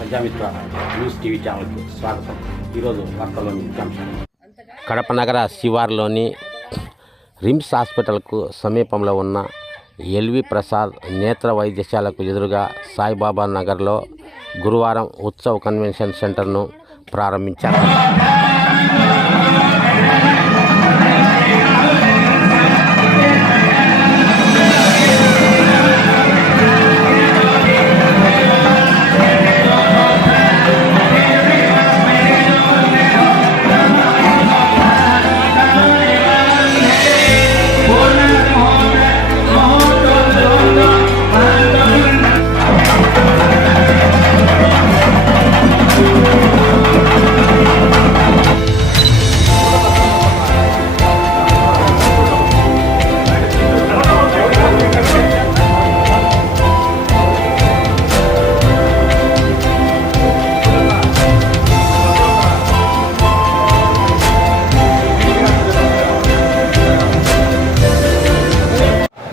Prajamitra news TV ఛానల్కి స్వాగతం. ఈరోజు వార్తల్లోని ముఖ్యాంశాలు కడప నగర శివార్లోని రిమ్స్ హాస్పిటల్కు సమీపంలో ఉన్న ఎల్వి ప్రసాద్ నేత్ర వైద్యశాలకు ఎదురుగా సాయిబాబా నగర్లో గురువారం ఉత్సవ్ కన్వెన్షన్ సెంటర్ను ప్రారంభించారు.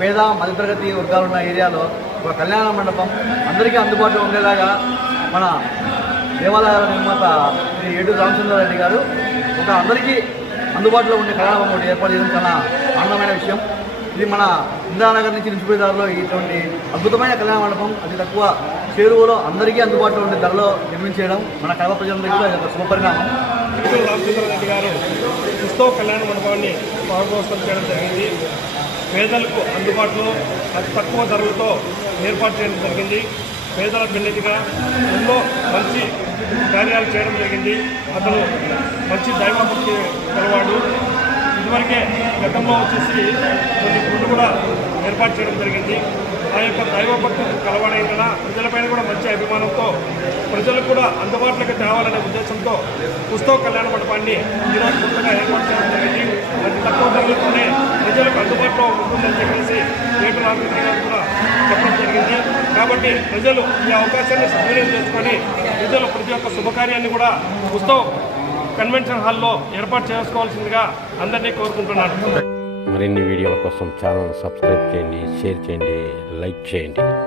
పేద మధ్యతరగతి వర్గాలు ఉన్న ఏరియాలో ఒక కళ్యాణ మండపం అందరికీ అందుబాటులో ఉండేలాగా మన దేవాలయాల నిర్మాత శ్రీ ఏడు రామచంద్రారెడ్డి గారు ఒక అందరికీ అందుబాటులో ఉండే కళ్యాణ మండపం ఒకటి ఏర్పాటు చేయడం చాలా ఆనందమైన విషయం. ఇది మన ఇందిరానగర్ నుంచి నిలిచిపోయేదారిలో ఇటువంటి అద్భుతమైన కళ్యాణ మండపం అతి తక్కువ చేరువలో అందరికీ అందుబాటులో ఉండే ధరలో నిర్మించేయడం మన కడప ప్రజలందరికీ కూడా ఇది ఒక శుభపరిణామం రామచంద్రారెడ్డి గారు క్రిస్తవ కళ్యాణ మండపాన్ని ప్రారంభోత్సవం చేయడం జరిగింది. పేదలకు అందుబాటులో అతి తక్కువ ధరలతో ఏర్పాటు చేయడం జరిగింది. పేదల పెన్నిటిగా ఎన్నో మంచి కార్యాలు చేయడం జరిగింది. అతను మంచి దైవభక్తి గలవాడు. ఇదివరకే గతంలో వచ్చేసి కొన్ని గుళ్ళు కూడా ఏర్పాటు చేయడం జరిగింది. ఆ యొక్క దైవభక్తి కలవడం కదా ప్రజలపైన కూడా మంచి అభిమానంతో ప్రజలకు కూడా అందుబాటులోకి తేవాలనే ఉద్దేశంతో పుస్తక కళ్యాణ మండపాన్ని ఈరోజు కొత్తగా ఏర్పాటు చేయడం జరిగింది. అతి తక్కువ ధరలతోనే ప్రజలకు అందుబాటులో ఉంటుందని చెప్పేసి ఏటు రామకృష్ణ గారు కూడా చెప్పడం జరిగింది. కాబట్టి ప్రజలు ఈ అవకాశాన్ని సద్వినియోగం చేసుకొని ప్రజలు ప్రతి ఒక్క శుభకార్యాన్ని కూడా ఉత్సవం కన్వెన్షన్ హాల్లో ఏర్పాటు చేసుకోవాల్సిందిగా అందరినీ కోరుకుంటున్నాను. మరిన్ని వీడియోల కోసం ఛానల్ సబ్స్క్రైబ్ చేయండి షేర్ చేయండి లైక్ చేయండి.